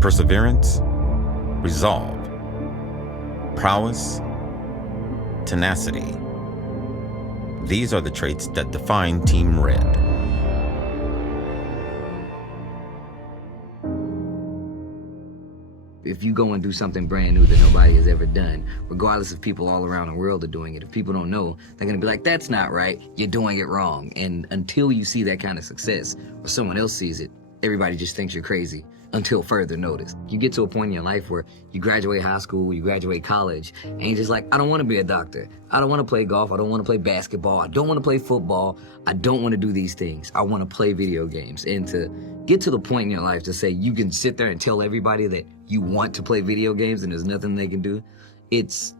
perseverance, resolve, prowess, tenacity. These are the traits that define Team Red. If you go and do something brand new that nobody has ever done, regardless if people all around the world are doing it, if people don't know, they're gonna be like, that's not right, you're doing it wrong. And until you see that kind of success, or someone else sees it, everybody just thinks you're crazy until further notice. You get to a point in your life where you graduate high school, you graduate college, and you're just like, I don't wanna be a doctor. I don't wanna play golf, I don't wanna play basketball, I don't wanna play football, I don't wanna do these things. I wanna play video games. And to get to the point in your life to say you can sit there and tell everybody that you want to play video games and there's nothing they can do, it's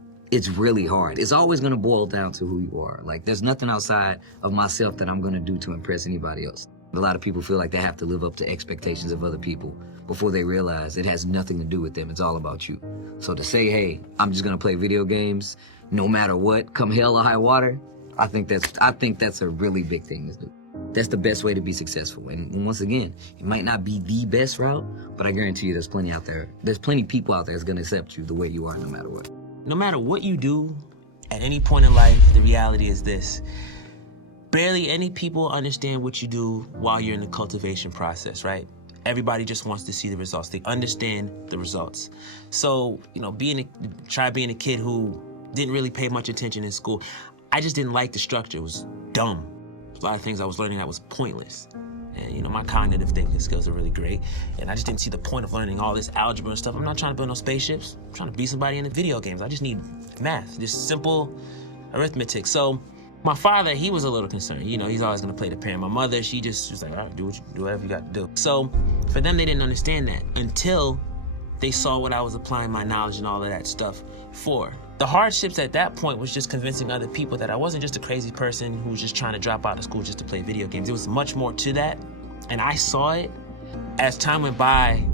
really hard. It's always gonna boil down to who you are. Like, there's nothing outside of myself that I'm gonna do to impress anybody else. A lot of people feel like they have to live up to expectations of other people before they realize it has nothing to do with them. It's all about you. So to say, hey, I'm just gonna play video games no matter what, come hell or high water, I think that's a really big thing to do. That's the best way to be successful. And once again, it might not be the best route, but I guarantee you there's plenty out there. There's plenty of people out there that's gonna accept you the way you are no matter what. No matter what you do, at any point in life, the reality is this. Barely any people understand what you do while you're in the cultivation process, right? Everybody just wants to see the results. They understand the results. So, try being a kid who didn't really pay much attention in school. I just didn't like the structure. It was dumb. A lot of things I was learning that was pointless. And, my cognitive thinking skills are really great. And I just didn't see the point of learning all this algebra and stuff. I'm not trying to build no spaceships. I'm trying to be somebody in the video games. I just need math, just simple arithmetic. So my father, he was a little concerned. He's always gonna play the parent. My mother, she just was like, all right, do whatever you got to do. So for them, they didn't understand that until they saw what I was applying my knowledge and all of that stuff for. The hardships at that point was just convincing other people that I wasn't just a crazy person who was just trying to drop out of school just to play video games. There was much more to that, and I saw it. As time went by,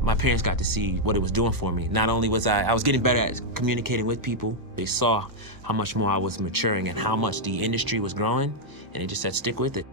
my parents got to see what it was doing for me. Not only was I was getting better at communicating with people, they saw how much more I was maturing and how much the industry was growing, and they just said, stick with it.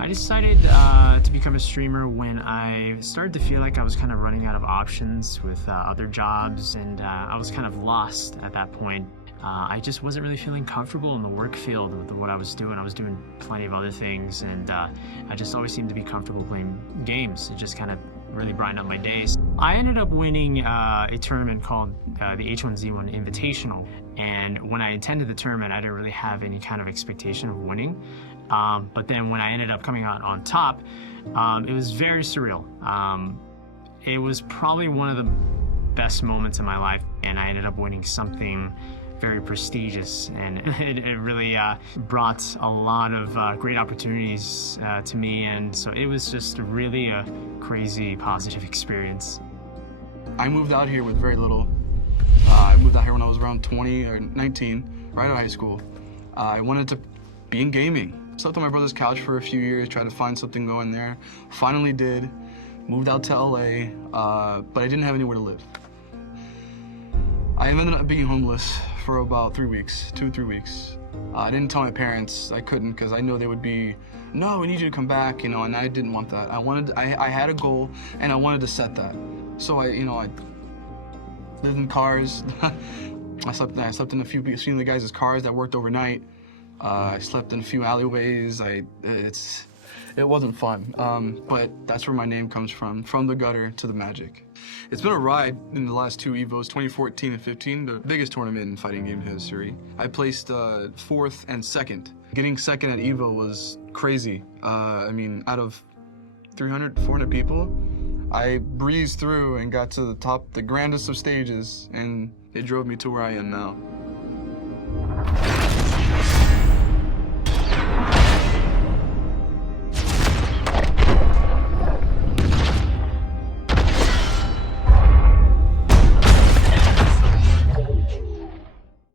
I decided to become a streamer when I started to feel like I was kind of running out of options with other jobs, and I was kind of lost at that point. I just wasn't really feeling comfortable in the work field with what I was doing. I was doing plenty of other things, and I just always seemed to be comfortable playing games. It just kind of really brightened up my days. I ended up winning a tournament called the H1Z1 Invitational, and when I attended the tournament, I didn't really have any kind of expectation of winning. But then when I ended up coming out on top, it was very surreal. It was probably one of the best moments in my life, and I ended up winning something very prestigious, and it really brought a lot of great opportunities to me, and so it was just really a crazy positive experience. I moved out here with very little. I moved out here when I was around 20 or 19, right out of high school. I wanted to be in gaming. Slept on my brother's couch for a few years, tried to find something going there. Finally did. Moved out to LA, but I didn't have anywhere to live. I ended up being homeless for about 3 weeks, 2-3 weeks. I didn't tell my parents. I couldn't, because I know they would be, no, we need you to come back, and I didn't want that. I had a goal, and I wanted to set that. So I lived in cars. I slept in a few of the guys' cars that worked overnight. I slept in a few alleyways. It wasn't fun, but that's where my name comes from the gutter to the magic. It's been a ride in the last two EVOs, 2014 and 15, the biggest tournament in fighting game history. I placed 4th and 2nd. Getting 2nd at EVO was crazy. Out of 300, 400 people, I breezed through and got to the top, the grandest of stages, and it drove me to where I am now.